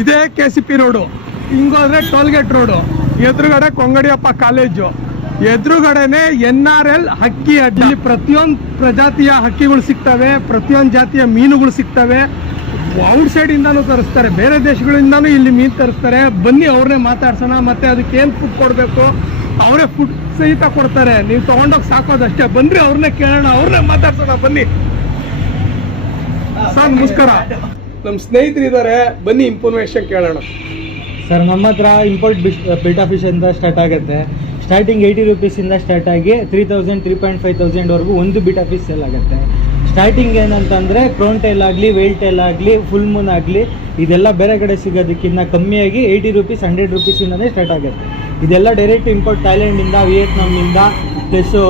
ಇದೇ K C P road ಹಿಂಗೋದ್ರೆ tollgate road ಎದುರುಗಡೆ ಕೊಂಗಡಿಯಪ್ಪ ಕಾಲೇಜು ಎದುರುಗಡೆನೆ ಎನ್ ಆರ್ ಎಲ್ ಹಕ್ಕಿ ಅಡ್ಡಿ. ಪ್ರತಿಯೊಂದು ಪ್ರಜಾತಿಯ ಹಕ್ಕಿಗಳು ಸಿಗ್ತವೆ, ಪ್ರತಿಯೊಂದು ಜಾತಿಯ ಮೀನುಗಳು ಸಿಗ್ತವೆ. ಔಟ್ ಸೈಡ್ ಇಂದಾನು ತರಿಸ್ತಾರೆ, ಬೇರೆ ದೇಶಗಳಿಂದಾನು ಇಲ್ಲಿ ಮೀನು ತರಿಸ್ತಾರೆ. ಬನ್ನಿ, ಅವ್ರನ್ನೇ ಮಾತಾಡ್ಸೋಣ. ಮತ್ತೆ ಅದಕ್ಕೆ ಏನು ಫುಡ್ ಕೊಡಬೇಕು? ಅವರೇ ಫುಡ್ ಸಹಿತ ಕೊಡ್ತಾರೆ. ನೀವು ತಗೊಂಡೋಗಿ ಸಾಕೋದಷ್ಟೇ ಬನ್ನಿ ಅವ್ರನ್ನೇ ಕೇಳೋಣ. ಅವ್ರನ್ನೇ ಮಾತಾಡ್ಸೋಣ. ಬನ್ನಿ. ಸರ್ ನಮಸ್ಕಾರ. ನಮ್ಮ ಸ್ನೇಹಿತರು ಇದ್ದಾರೆ ಬನ್ನಿ ಇನ್ಫಾರ್ಮೇಶನ್ ಕೇಳೋಣ. ಸರ್, ನಮ್ಮ ಹತ್ರ ಇಂಪೋರ್ಟ್ ಬಿಶ್ ಬಿಲ್ಟಾ ಫಿಶ್ ಅಂತ ಸ್ಟಾರ್ಟ್ ಆಗುತ್ತೆ. ಸ್ಟಾರ್ಟಿಂಗ್ ಏಯ್ಟಿ ರುಪೀಸಿಂದ ಸ್ಟಾರ್ಟ್ ಆಗಿ three thousand three point five ತೌಸಂಡ್ವರೆಗೂ ಒಂದು ಬಿಟ್ ಫಿಶ್ ಸೇಲ್ ಆಗುತ್ತೆ. ಸ್ಟಾರ್ಟಿಂಗ್ ಏನಂತಂದರೆ ಕ್ರೋನ್ ಟೈಲ್ ಆಗಲಿ ವೇಲ್ ಟೈಲ್ ಆಗಲಿ ಫುಲ್ ಮೂನ್ ಆಗಲಿ, ಇದೆಲ್ಲ ಬೇರೆ ಕಡೆ ಸಿಗೋದಕ್ಕಿಂತ ಕಮ್ಮಿಯಾಗಿ ಏಯ್ಟಿ ರುಪೀಸ್ ಹಂಡ್ರೆಡ್ ರುಪೀಸಿಂದನೇ ಸ್ಟಾರ್ಟ್ ಆಗುತ್ತೆ. ಇದೆಲ್ಲ ಡೈರೆಕ್ಟ್ ಇಂಪೋರ್ಟ್ ಥೈಲ್ಯಾಂಡಿಂದ ವಿಯೆಟ್ನಾಮಿಂದ ಪ್ಲಸ್ಸು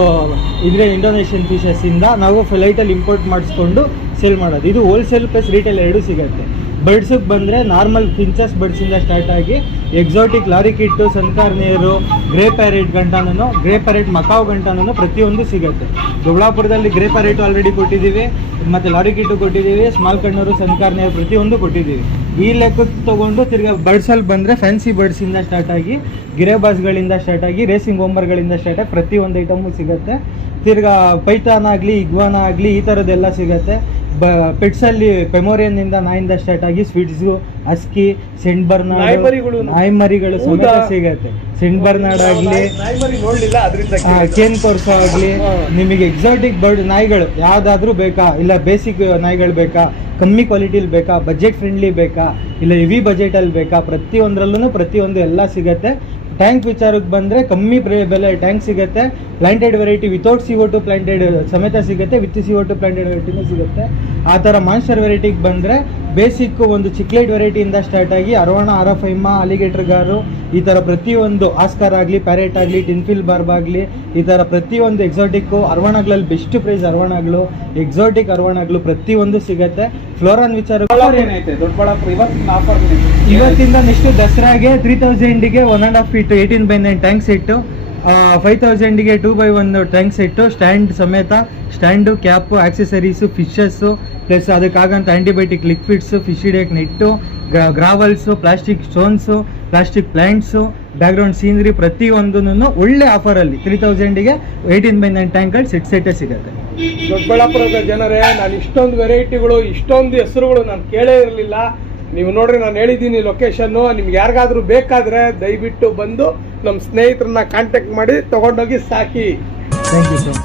ಇದ್ರೆ ಇಂಡೋನೇಷಿಯನ್ ಫಿಶಸ್ಸಿಂದ ನಾವು ಫ್ಲೈಟಲ್ಲಿ ಇಂಪೋರ್ಟ್ ಮಾಡಿಸ್ಕೊಂಡು ಸೇಲ್ ಮಾಡೋದು. ಇದು ಹೋಲ್ಸೇಲ್ ಪ್ಲಸ್ ರೀಟೇಲ್ ಎರಡೂ ಸಿಗುತ್ತೆ. ಬರ್ಡ್ಸಿಗೆ ಬಂದರೆ ನಾರ್ಮಲ್ ಪಿಂಚಸ್ ಬರ್ಡ್ಸಿಂದ ಸ್ಟಾರ್ಟ್ ಆಗಿ ಎಕ್ಸಾಟಿಕ್ ಲಾರಿ ಕಿಟ್ಟು ಸನ್ಕಾರ್ ನೀರು ಗ್ರೇ ಪ್ಯಾರೆಟ್ ಗಂಟನೂ ಗ್ರೇ ಪ್ಯಾರೆಟ್ ಮಕಾವ್ ಗಂಟನೂ ಪ್ರತಿಯೊಂದು ಸಿಗುತ್ತೆ. ದೊಡ್ಡಾಪುರದಲ್ಲಿ ಗ್ರೇ ಪ್ಯಾರೇಟು ಆಲ್ರೆಡಿ ಕೊಟ್ಟಿದ್ದೀವಿ, ಮತ್ತು ಲಾರಿ ಕಿಟ್ಟು ಕೊಟ್ಟಿದ್ದೀವಿ ಸ್ಮಾಲ್ ಕಣ್ಣೂರು ಸನ್ಕಾರ್ ನೀರು ಪ್ರತಿಯೊಂದು ಕೊಟ್ಟಿದ್ದೀವಿ. ಈ ಲೆಕ್ಕಕ್ಕೆ ತಗೊಂಡು ತಿರ್ಗಿ ಬರ್ಡ್ಸಲ್ಲಿ ಬಂದರೆ ಫ್ಯಾನ್ಸಿ ಬರ್ಡ್ಸಿಂದ ಸ್ಟಾರ್ಟ್ ಆಗಿ ಗಿರೇಬಾಸ್ಗಳಿಂದ ಸ್ಟಾರ್ಟ್ ಆಗಿ ರೇಸಿಂಗ್ ಓಂಬರ್ಗಳಿಂದ ಸ್ಟಾರ್ಟ್ ಆಗಿ ಪ್ರತಿಯೊಂದು ಐಟಮು ಸಿಗುತ್ತೆ. ತಿರ್ಗಾ ಪೈಥಾನ್ ಆಗಲಿ, ಇಗ್ವಾನ ಆಗಲಿ ಈ ಥರದ್ದೆಲ್ಲ ಸಿಗುತ್ತೆ. ಬ ಪೆಟ್ಸಲ್ಲಿ ಪೆಮೋರಿಯನ್ನಿಂದ ನಾಯಿಂದ ಸ್ಟಾರ್ಟ್ ಆಗಿ ಸ್ವೀಟ್ಸು ಅಸ್ಕಿ ಸೆಂಟ್ ಬರ್ನಾಡ್ ನಾಯಿಮರಿಗಳು. ಸಮೇತ ಸಿಗತ್ತೆ. ಸೆಂಟ್ ಬರ್ನಾಡ್ ಆಗಲಿ ಕೇನ್ ಕೊರ್ಸೋ ಆಗಲಿ ನಿಮಗೆ ಎಕ್ಸಾಟಿಕ್ ಬರ್ಡ್ ನಾಯಿಗಳು ಯಾವ್ದಾದ್ರೂ ಬೇಕಾ? ಇಲ್ಲ ಬೇಸಿಕ್ ನಾಯಿಗಳು ಬೇಕಾ? ಕಮ್ಮಿ ಕ್ವಾಲಿಟಿಲಿ ಬೇಕಾ? ಬಜೆಟ್ ಫ್ರೆಂಡ್ಲಿ ಬೇಕಾ? ಇಲ್ಲ ಹೆವಿ ಬಜೆಟಲ್ಲಿ ಬೇಕಾ? ಪ್ರತಿಯೊಂದರಲ್ಲೂ ಪ್ರತಿಯೊಂದು ಎಲ್ಲ ಸಿಗತ್ತೆ. ಟ್ಯಾಂಕ್ ವಿಚಾರಕ್ಕೆ ಬಂದರೆ ಕಮ್ಮಿ ಬೆಲೆ ಟ್ಯಾಂಕ್ ಸಿಗುತ್ತೆ. Planted variety without C O two planted ಸಮೇತ ಸಿಗುತ್ತೆ. With C O two planted ವೆರೈಟಿನೂ ಸಿಗುತ್ತೆ. ಆ ಥರ ಮಾನ್ಸ್ಟರ್ ವೆರೈಟಿಗೆ ಬಂದರೆ ಬೇಸಿಕ್ ಒಂದು ಚಿಕ್ಲೇಟ್ ವೆರೈಟಿಯಿಂದ ಸ್ಟಾರ್ಟ್ ಆಗಿ ಅರವಣ ಅರಫೈಮ ಅಲಿಗೇಟರ್ ಗಾರು ಈ ಥರ ಪ್ರತಿಯೊಂದು ಆಸ್ಕರ್ ಆಗಲಿ ಪ್ಯಾರೆಟ್ ಆಗಲಿ ಟಿನ್ಫಿಲ್ ಬಾರ್ಬ್ ಆಗಲಿ ಈ ಥರ ಪ್ರತಿಯೊಂದು ಎಕ್ಸಾಟಿಕ್ಕು ಅರವಣಗಳಲ್ಲಿ ಬೆಸ್ಟ್ ಪ್ರೈಸ್ ಅರವಣಗಳು ಎಕ್ಸಾಟಿಕ್ ಅರವಣಗಳು ಪ್ರತಿಯೊಂದು ಸಿಗುತ್ತೆ. ಫ್ಲೋರನ್ ವಿಚಾರ ಇವತ್ತಿಂದ ನೆಕ್ಸ್ಟ್ ದಸರಾಗೆ three ತೌಸಂಡಿಗೆ one and half feet eighteen by nine tank set five ತೌಸಂಡಿಗೆ two by one tank set stand ಸಮೇತ stand cap accessories fishes plus ಅದಕ್ಕಾಗಂಥ antibiotic liquids fish ಹಿಡಿಯೋಕೆ net gravels plastic stones plastic plants background scenery ಪ್ರತಿಯೊಂದೂ ಒಳ್ಳೆ ಆಫರಲ್ಲಿ three ತೌಸಂಡಿಗೆ eighteen by nine tank set ಸೆಟ್ಟೇ ಸಿಗುತ್ತೆ. ದೊಡ್ಡಬಳ್ಳಾಪುರದ ಜನರೇ ನಾನು ಇಷ್ಟೊಂದು ವೆರೈಟಿಗಳು ಇಷ್ಟೊಂದು ಹೆಸರುಗಳು ನಾನು ಕೇಳೇ ಇರಲಿಲ್ಲ. ನೀವು ನೋಡ್ರಿ ನಾನು ಹೇಳಿದ್ದೀನಿ ಲೊಕೇಶನ್ನು ನಿಮ್ಗೆ ಯಾರಿಗಾದ್ರೂ ಬೇಕಾದ್ರೆ ದಯವಿಟ್ಟು ಬಂದು ನಮ್ಮ ಸ್ನೇಹಿತರನ್ನ ಕಾಂಟ್ಯಾಕ್ಟ್ ಮಾಡಿ ತಗೊಂಡೋಗಿ ಸಾಕಿ. Thank you sir